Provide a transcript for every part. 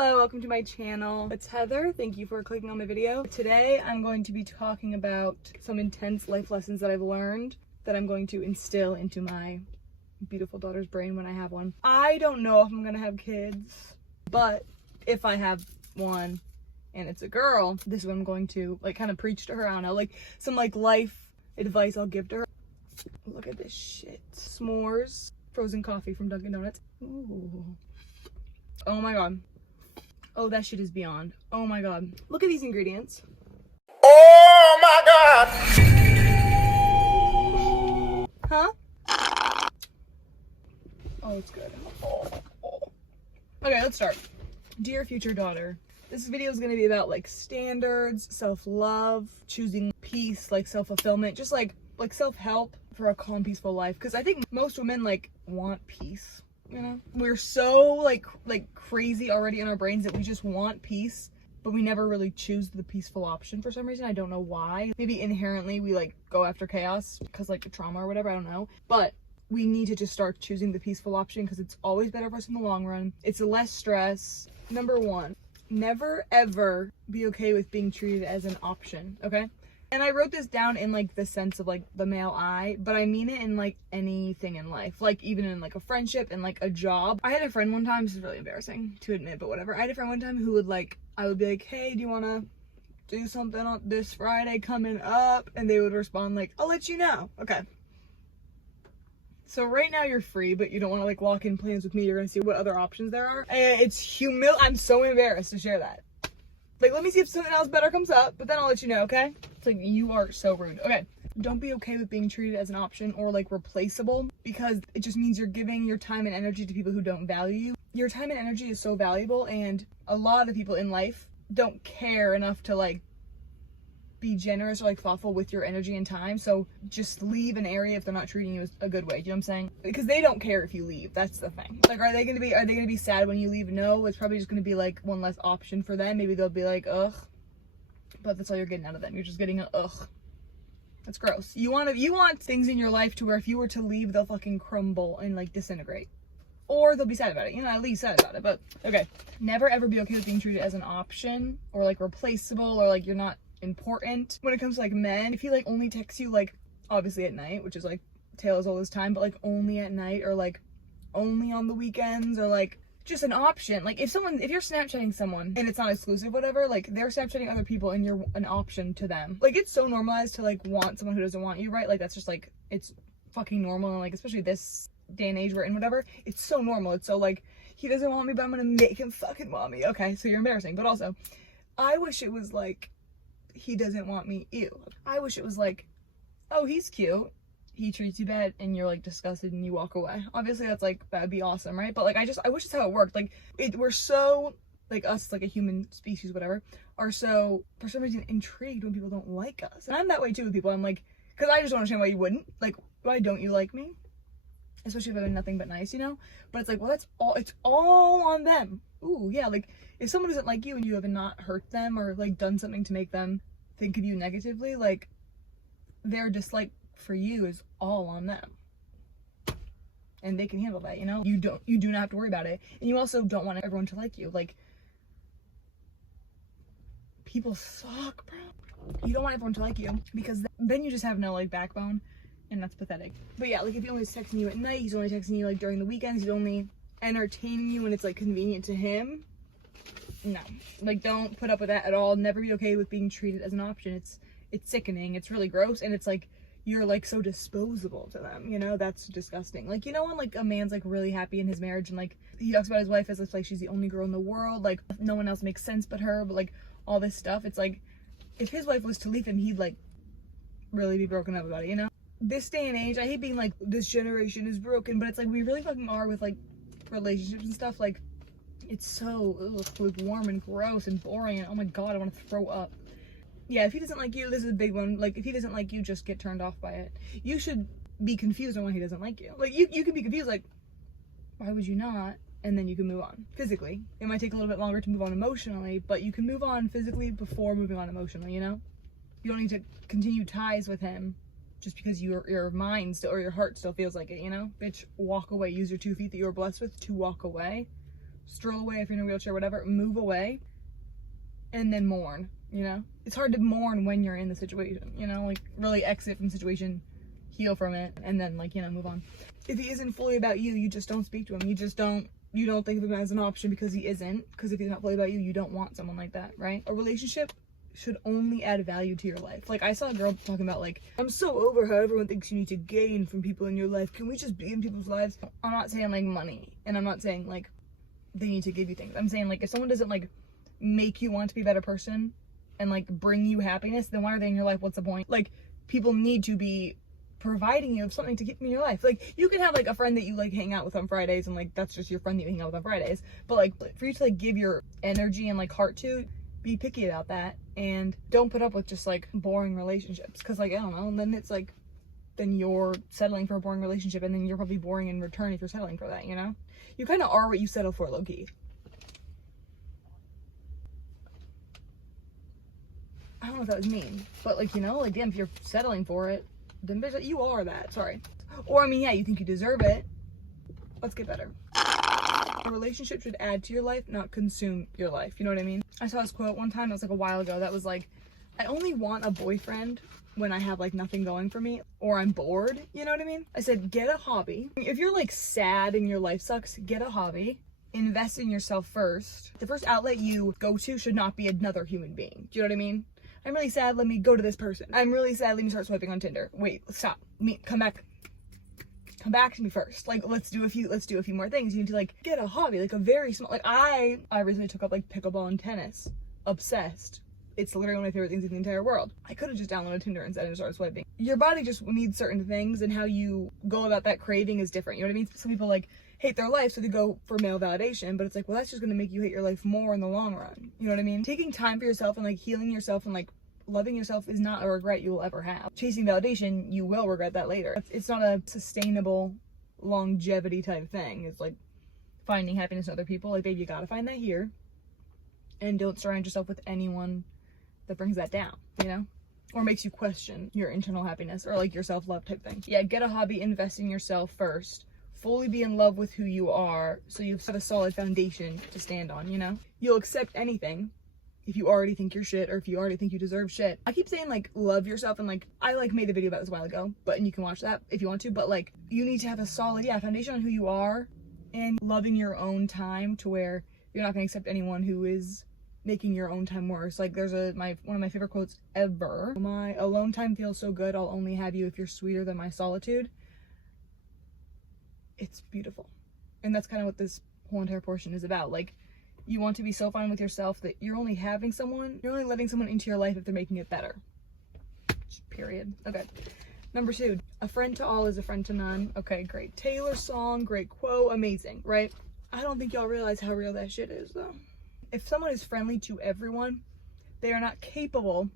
Hello, welcome to my channel. It's Heather. Thank you for clicking on my video. Today I'm going to be talking about some intense life lessons that I've learned that I'm going to instill into my beautiful daughter's brain when I have one. I don't know if I'm gonna have kids, but if I have one and it's a girl, this is what I'm going to kind of preach to her. I don't know, some life advice I'll give to her. Look at this shit. S'mores, frozen coffee from Dunkin' Donuts. Ooh. Oh my god. Oh, that shit is beyond. Oh my god. Look at these ingredients. Oh my god. Huh? Oh, it's good. Oh. Okay, let's start. Dear future daughter, this video is going to be about standards, self-love, choosing peace, self-fulfillment, just self-help for a calm, peaceful life. Because I think most women want peace. You know, we're so crazy already in our brains that we just want peace, but we never really choose the peaceful option for some reason. I don't know why. Maybe inherently we go after chaos because trauma or whatever, I don't know. But we need to just start choosing the peaceful option because it's always better for us in the long run. It's less stress. Number one, never ever be okay with being treated as an option, okay? And I wrote this down in the sense of the male I, but I mean it in anything in life, even in a friendship and a job. I had a friend one time, this is really embarrassing to admit, but whatever. I had a friend one time who would I would be like, hey, do you want to do something on this Friday coming up? And they would respond I'll let you know. Okay. So right now you're free, but you don't want to lock in plans with me. You're going to see what other options there are. And it's I'm so embarrassed to share that. Let me see if something else better comes up, but then I'll let you know, okay? It's you are so rude. Okay. Don't be okay with being treated as an option or replaceable, because it just means you're giving your time and energy to people who don't value you. Your time and energy is so valuable, and a lot of people in life don't care enough to be generous or thoughtful with your energy and time. So just leave an area if they're not treating you a good way. Do you know what I'm saying? Because they don't care if you leave. That's the thing. Are they gonna be sad when you leave? No, it's probably just gonna be one less option for them. Maybe they'll be ugh. But that's all you're getting out of them. You're just getting a ugh. That's gross. You want things in your life to where if you were to leave, they'll fucking crumble and disintegrate. Or they'll be sad about it. At least sad about it. But okay. Never ever be okay with being treated as an option or replaceable or you're not important. When it comes to men, if he only texts you obviously at night, which is Taylor's all this time, but only at night or only on the weekends or just an option. If you're Snapchatting someone and it's not exclusive, whatever, they're Snapchatting other people and you're an option to them. It's so normalized to want someone who doesn't want you, right? That's just it's fucking normal, and especially this day and age we're in, whatever, it's so normal. It's so he doesn't want me, but I'm gonna make him fucking want me. Okay, so you're embarrassing. But also, I wish it was he doesn't want me, ew. I wish it was oh, he's cute, he treats you bad, and you're disgusted and you walk away. Obviously that's that'd be awesome, right? But I wish it's how it worked. We're so us a human species, whatever, are so for some reason intrigued when people don't like us. And I'm that way too with people. I'm because I just don't understand why you wouldn't. Why don't you like me? Especially if I've been nothing but nice, you know? But it's well, it's all on them. Ooh, yeah, if someone doesn't like you and you have not hurt them or done something to make them think of you negatively, their dislike for you is all on them. And they can handle that, you know? You do not have to worry about it. And you also don't want everyone to like you. People suck, bro. You don't want everyone to like you because then you just have no backbone, and that's pathetic. But yeah, if he only is texting you at night, he's only texting you during the weekends, he's only entertaining you when it's convenient to him. No, don't put up with that at all. Never be okay with being treated as an option. It's sickening. It's really gross, and it's you're so disposable to them, you know? That's disgusting. When a man's really happy in his marriage and he talks about his wife as if she's the only girl in the world, no one else makes sense but her, but all this stuff, it's if his wife was to leave him, he'd really be broken up about it, you know? This day and age, I hate being this generation is broken, but it's we really fucking are with relationships and stuff. It's so warm and gross and boring, and oh my god, I want to throw up. Yeah, if he doesn't like you, this is a big one. If he doesn't like you, just get turned off by it. You should be confused on why he doesn't like you. You can be confused, why would you not? And then you can move on physically. It might take a little bit longer to move on emotionally, but you can move on physically before moving on emotionally, you know? You don't need to continue ties with him just because your mind still, or your heart still feels like it, you know? Bitch, walk away. Use your 2 feet that you were blessed with to walk away stroll away if you're in a wheelchair, whatever, move away, and then mourn, you know? It's hard to mourn when you're in the situation, you know? Like, really exit from the situation, heal from it, and then, like, you know, move on. If he isn't fully about you, you just don't speak to him. You don't think of him as an option because he isn't. Because if he's not fully about you, you don't want someone like that, right? A relationship should only add value to your life. Like, I saw a girl talking about, like, I'm so over how everyone thinks you need to gain from people in your life. Can we just be in people's lives? I'm not saying, like, money. And I'm not saying, like, they need to give you things. I'm saying, like, if someone doesn't, like, make you want to be a better person and, like, bring you happiness, then why are they in your life? What's the point? Like, people need to be providing you of something to keep them in your life. Like, you can have, like, a friend that you, like, hang out with on Fridays, and, like, that's just your friend that you hang out with on Fridays. But, like, for you to, like, give your energy and, like, heart to, be picky about that, and don't put up with just, like, boring relationships. Because, like, I don't know, and then it's, like, then you're settling for a boring relationship, and then you're probably boring in return if you're settling for that, you know? You kind of are what you settle for, low-key. I don't know if that was mean, but, like, you know, like, damn, if you're settling for it, then bitch, you are that, sorry. Or, I mean, yeah, you think you deserve it. Let's get better. A relationship should add to your life, not consume your life, you know what I mean? I saw this quote one time, it was, like, a while ago, that was, like, I only want a boyfriend when I have, like, nothing going for me, or I'm bored, you know what I mean? I said, get a hobby. If you're, like, sad and your life sucks, get a hobby. Invest in yourself first. The first outlet you go to should not be another human being. Do you know what I mean? I'm really sad, let me go to this person. I'm really sad, let me start swiping on Tinder. Wait, stop. Come back to me first. Like, let's do a few more things. You need to, like, get a hobby, like a very small, like, I recently took up, like, pickleball and tennis. Obsessed. It's literally one of my favorite things in the entire world. I could have just downloaded Tinder instead and started swiping. Your body just needs certain things, and how you go about that craving is different. You know what I mean? Some people, like, hate their life, so they go for male validation, but it's like, well, that's just gonna make you hate your life more in the long run. You know what I mean? Taking time for yourself and, like, healing yourself and, like, loving yourself is not a regret you will ever have. Chasing validation, you will regret that later. It's not a sustainable longevity type thing. It's like finding happiness in other people. Like, babe, you gotta find that here, and don't surround yourself with anyone that brings that down, you know, or makes you question your internal happiness, or, like, your self-love type thing. Yeah, get a hobby, invest in yourself first, fully be in love with who you are, so you've set a solid foundation to stand on, you know? You'll accept anything if you already think you're shit, or if you already think you deserve shit. I keep saying, like, love yourself, and, like, I, like, made a video about this a while ago, and you can watch that if you want to, but, like, you need to have a solid, foundation on who you are, and loving your own time to where you're not gonna accept anyone who is making your own time worse. Like, there's one of my favorite quotes ever. My alone time feels so good, I'll only have you if you're sweeter than my solitude. It's beautiful. And that's kind of what this whole entire portion is about. Like, you want to be so fine with yourself that you're only letting someone into your life if they're making it better. Period. Okay. Number 2, a friend to all is a friend to none. Okay, great. Taylor song, great quote, amazing, right? I don't think y'all realize how real that shit is, though. If someone is friendly to everyone, they are not capable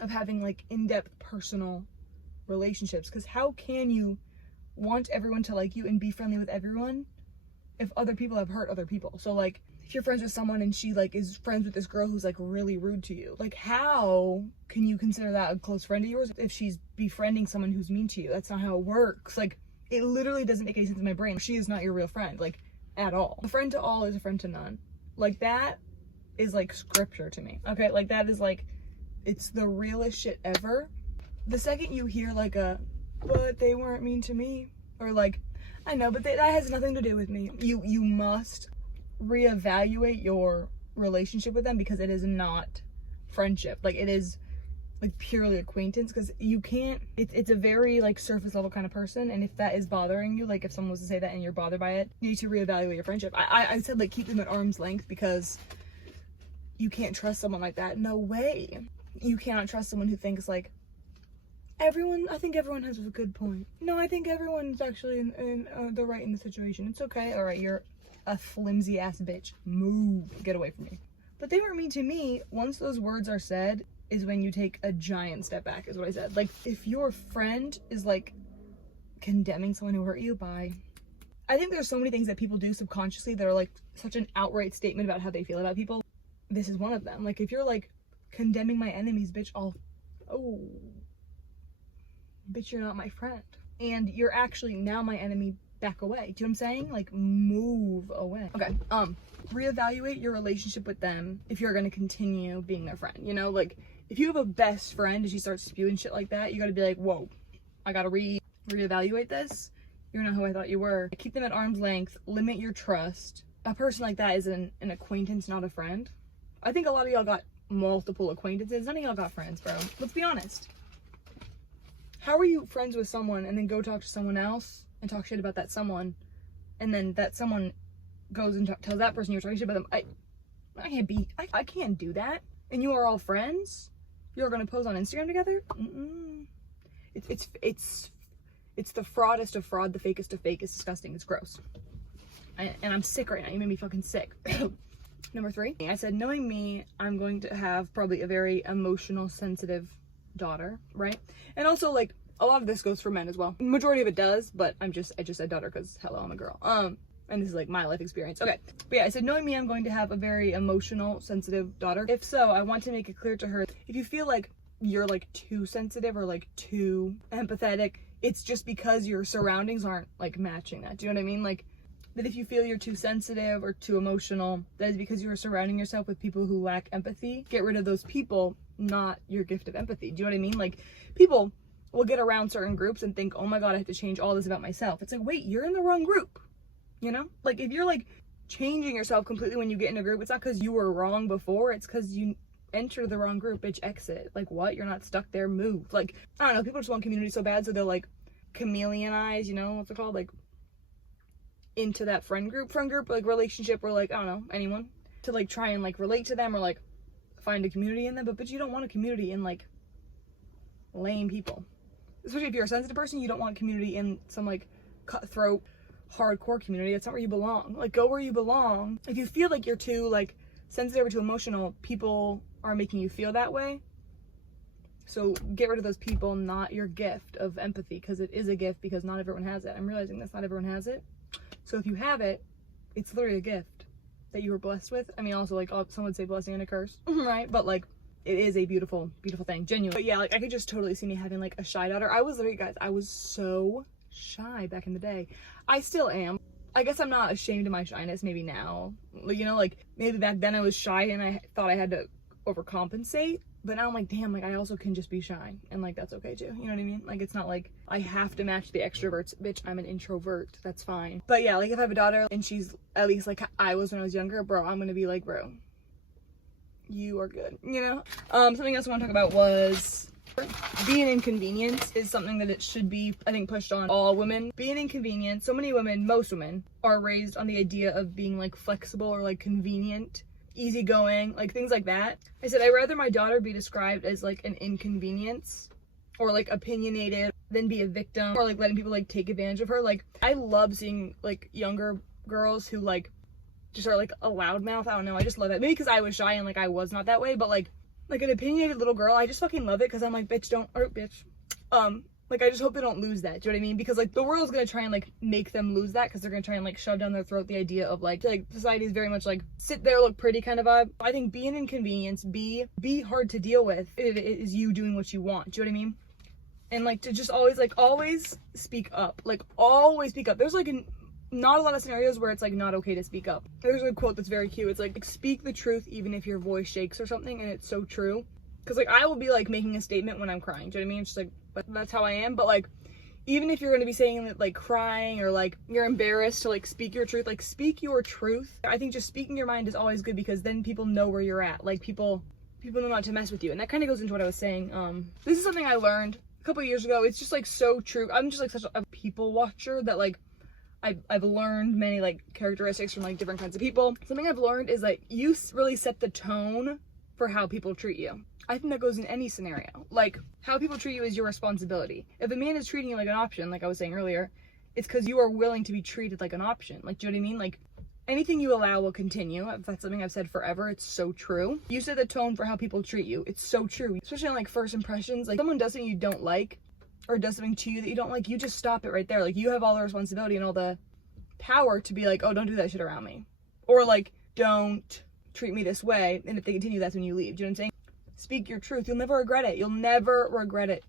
of having, like, in-depth personal relationships. Because how can you want everyone to like you and be friendly with everyone if other people have hurt other people? So, like, if you're friends with someone and she, like, is friends with this girl who's, like, really rude to you, like, how can you consider that a close friend of yours if she's befriending someone who's mean to you? That's not how it works. Like, it literally doesn't make any sense in my brain. She is not your real friend, like, at all. A friend to all is a friend to none. Like, that is, like, scripture to me. Okay, like, that is, like, it's the realest shit ever. The second you hear, like, but they weren't mean to me, or, like, I know, but that has nothing to do with me, you must reevaluate your relationship with them, because it is not friendship. Like, it is, like, purely acquaintance, because you can't, it's a very, like, surface level kind of person, and if that is bothering you, like, if someone was to say that and you're bothered by it, you need to reevaluate your friendship. I said, like, keep them at arm's length, because you can't trust someone like that. No way. You cannot trust someone who thinks, like, I think everyone has a good point. No, I think everyone's actually in the right in the situation. It's okay. All right, you're a flimsy ass bitch. Move. Get away from me. But they weren't mean to me. Once those words are said is when you take a giant step back, is what I said. Like, if your friend is, like, condemning someone who hurt you, bye. I think there's so many things that people do subconsciously that are, like, such an outright statement about how they feel about people. This is one of them. Like, if you're, like, condemning my enemies, bitch, bitch, you're not my friend. And you're actually now my enemy back away. Do you know what I'm saying? Like, move away. Okay, reevaluate your relationship with them if you're gonna continue being their friend. You know, like, if you have a best friend and she starts spewing shit like that, you gotta be like, whoa, I gotta reevaluate this. You're not who I thought you were. Keep them at arm's length, limit your trust. A person like that is an acquaintance, not a friend. I think a lot of y'all got multiple acquaintances. None of y'all got friends, bro. Let's be honest. How are you friends with someone and then go talk to someone else and talk shit about that someone, and then that someone goes and tells that person you're talking shit about them? I can't do that. And you are all friends? You're gonna pose on Instagram together? It's the fraudest of fraud, the fakest of fake. It's disgusting. It's gross. And I'm sick right now. You made me fucking sick. Number 3, I said, knowing me, I'm going to have probably a very emotional, sensitive daughter, right? And also, like, a lot of this goes for men as well. Majority of it does, but I just said daughter because, hello, I'm a girl. And this is like my life experience. Okay, but yeah, I said, knowing me, I'm going to have a very emotional, sensitive daughter. If so, I want to make it clear to her, if you feel like you're like too sensitive or like too empathetic, it's just because your surroundings aren't like matching that. Do you know what I mean? Like, that if you feel you're too sensitive or too emotional, that is because you are surrounding yourself with people who lack empathy. Get rid of those people, not your gift of empathy. Do you know what I mean? Like, people will get around certain groups and think, oh my God, I have to change all this about myself. It's like, wait, you're in the wrong group. You know? Like, if you're like changing yourself completely when you get in a group, it's not because you were wrong before, it's because you enter the wrong group. Bitch, exit. Like, what? You're not stuck there. Move. Like, I don't know, people just want community so bad, so they'll like chameleonize, you know, what's it called? Like, into that friend group, like relationship, or like, I don't know, anyone, to like try and like relate to them or like find a community in them. But you don't want a community in like lame people. Especially if you're a sensitive person, you don't want community in some like cutthroat, hardcore community. That's not where you belong. Like, go where you belong. If you feel like you're too like sensitive or too emotional, people are making you feel that way. So get rid of those people, not your gift of empathy, because it is a gift, because not everyone has it. I'm realizing this, not everyone has it. So if you have it, it's literally a gift that you were blessed with. I mean, also, like, some would say blessing and a curse, right? But like, it is a beautiful, beautiful thing, genuine. But yeah, like, I could just totally see me having like a shy daughter. I was literally, guys, I was so shy back in the day. I still am. I guess I'm not ashamed of my shyness, maybe now. Like, you know, like, maybe back then I was shy and I thought I had to overcompensate. But now I'm like, damn, like, I also can just be shy, and like, that's okay too. You know what I mean? Like, it's not like I have to match the extroverts. Bitch, I'm an introvert. That's fine. But yeah, like, if I have a daughter and she's at least like I was when I was younger, bro, I'm gonna be like, bro, you are good, you know? Something else I want to talk about was being an inconvenience is something that it should be, I think, pushed on all women. Being an inconvenience, so many women, most women, are raised on the idea of being like flexible or like convenient, easygoing, like things like that. I said, I'd rather my daughter be described as like an inconvenience or like opinionated than be a victim or like letting people like take advantage of her. Like, I love seeing like younger girls who like just are like a loudmouth. I don't know, I just love it. Maybe because I was shy and like I was not that way, but like an opinionated little girl, I just fucking love it, because I'm like, bitch, don't, or bitch, like, I just hope they don't lose that. Do you know what I mean? Because like the world's gonna try and like make them lose that, because they're gonna try and like shove down their throat the idea of like society is very much like sit there, look pretty kind of vibe. I think be an inconvenience, be hard to deal with if it is you doing what you want. Do you know what I mean? And like to just always speak up. Like, always speak up. There's like not a lot of scenarios where it's like not okay to speak up. There's a quote that's very cute. It's like, speak the truth even if your voice shakes or something, and it's so true. Because like, I will be like making a statement when I'm crying. Do you know what I mean? It's just like, but that's how I am. But like, even if you're going to be saying that, like, crying or like you're embarrassed to like speak your truth, like, speak your truth. I think just speaking your mind is always good, because then people know where you're at. Like, people know not to mess with you. And that kind of goes into what I was saying. This is something I learned a couple years ago. It's just like so true. I'm just like such a people watcher that like I've learned many like characteristics from like different kinds of people. Something I've learned is like, you really set the tone for how people treat you. I think that goes in any scenario. Like, how people treat you is your responsibility. If a man is treating you like an option, like I was saying earlier, it's because you are willing to be treated like an option. Like, do you know what I mean? Like, anything you allow will continue. If that's something I've said forever, it's so true. You set the tone for how people treat you. It's so true. Especially on like first impressions. Like, someone does something you don't like, or does something to you that you don't like, you just stop it right there. Like, you have all the responsibility and all the power to be like, oh, don't do that shit around me. Or like, don't treat me this way. And if they continue, that's when you leave. Do you know what I'm saying? Speak your truth. You'll never regret it. You'll never regret it.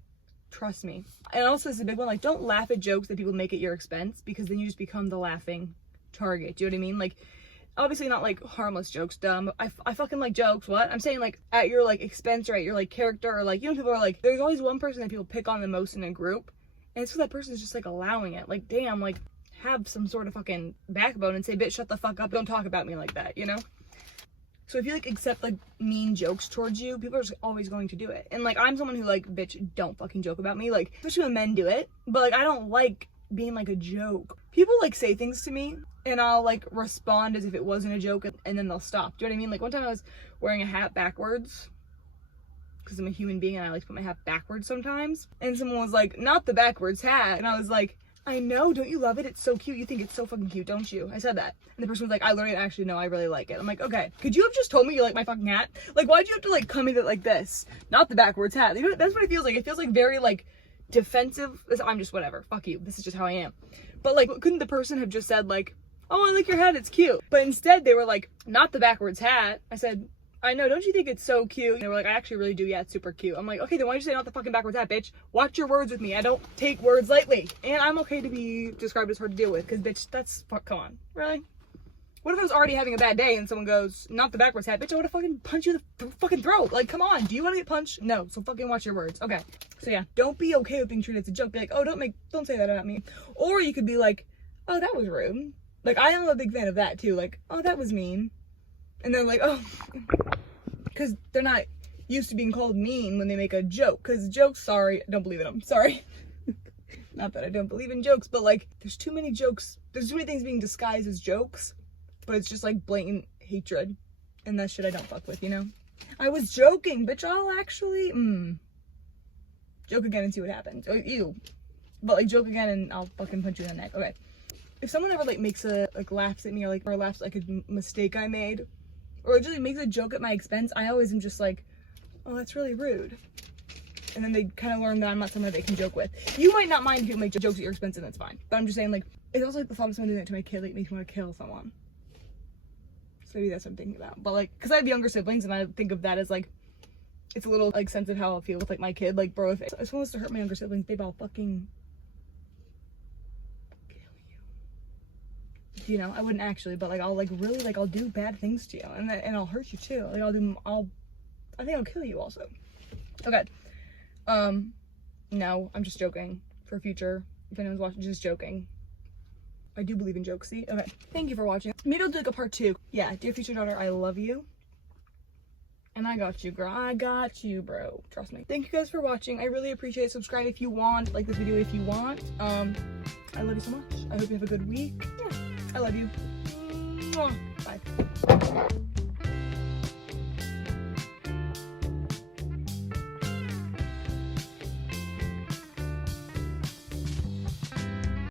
Trust me. And also, this is a big one, like, don't laugh at jokes that people make at your expense, because then you just become the laughing target. Do you know what I mean? Like, obviously not like harmless jokes, dumb. I fucking like jokes. What? I'm saying like at your like expense or at your like character, or like, you know, people are like, there's always one person that people pick on the most in a group, and it's because that person is just like allowing it. Like, damn, like, have some sort of fucking backbone and say, bitch, shut the fuck up, don't talk about me like that, you know? So if you like accept like mean jokes towards you, people are just always going to do it. And like, I'm someone who like, bitch, don't fucking joke about me, like, especially when men do it. But like, I don't like being like a joke. People like say things to me and I'll like respond as if it wasn't a joke, and then they'll stop. Do you know what I mean? Like, one time I was wearing a hat backwards because I'm a human being and I like to put my hat backwards sometimes, and someone was like, not the backwards hat, and I was like, I know, don't you love it? It's so cute. You think it's so fucking cute, don't you? I said that. And the person was like, I learned it. Actually, no, I really like it. I'm like, okay, could you have just told me you like my fucking hat? Like, why'd you have to like come in it like this? Not the backwards hat. You know, that's what it feels like. It feels like very like defensive. I'm just whatever. Fuck you. This is just how I am. But like, couldn't the person have just said like, oh, I like your hat. It's cute. But instead they were like, not the backwards hat. I said, I know, don't you think it's so cute? And they were like, I actually really do, yeah, it's super cute. I'm like, okay, then why'd you say not the fucking backwards hat, bitch? Watch your words with me. I don't take words lightly. And I'm okay to be described as hard to deal with, because bitch, that's, come on, really? What if I was already having a bad day and someone goes, not the backwards hat, bitch, I would've fucking punched you in the fucking throat. Like, come on, do you wanna get punched? No, so fucking watch your words. Okay, so yeah, don't be okay with being treated as a joke. Be like, oh, don't say that about me. Or you could be like, oh, that was rude. Like, I am a big fan of that too. Like, oh, that was mean. And they're like, oh, because they're not used to being called mean when they make a joke. Because jokes, sorry, I don't believe in them. Sorry. Not that I don't believe in jokes, but like, there's too many jokes. There's too many things being disguised as jokes, but it's just like blatant hatred. And that shit I don't fuck with, you know? I was joking, bitch. I'll actually, joke again and see what happens. Oh, ew. But like, joke again and I'll fucking punch you in the neck. Okay. If someone ever like makes a, like, laughs at me, or laughs at like a mistake I made, or just like, makes a joke at my expense, I always am just like, oh, that's really rude. And then they kind of learn that I'm not someone they can joke with. You might not mind if people make jokes at your expense, and that's fine. But I'm just saying, like, it's also like the thought of someone doing that to my kid, like, makes me want to kill someone. So maybe that's what I'm thinking about. But like, because I have younger siblings, and I think of that as like, it's a little like sense of how I'll feel with like my kid. Like, bro, if someone wants to hurt my younger siblings, babe, I'll fucking kill you. You know, I wouldn't actually, but like, I'll like really, like, I'll do bad things to you, and I'll hurt you too. Like, I think I'll kill you also. Okay. No, I'm just joking. For future, if anyone's watching, just joking. I do believe in jokes, see? Okay. Thank you for watching. Maybe I'll do like a part 2. Yeah, dear future daughter, I love you. And I got you, girl. I got you, bro. Trust me. Thank you guys for watching. I really appreciate it. Subscribe if you want. Like this video if you want. I love you so much. I hope you have a good week. Yeah. I love you. Bye.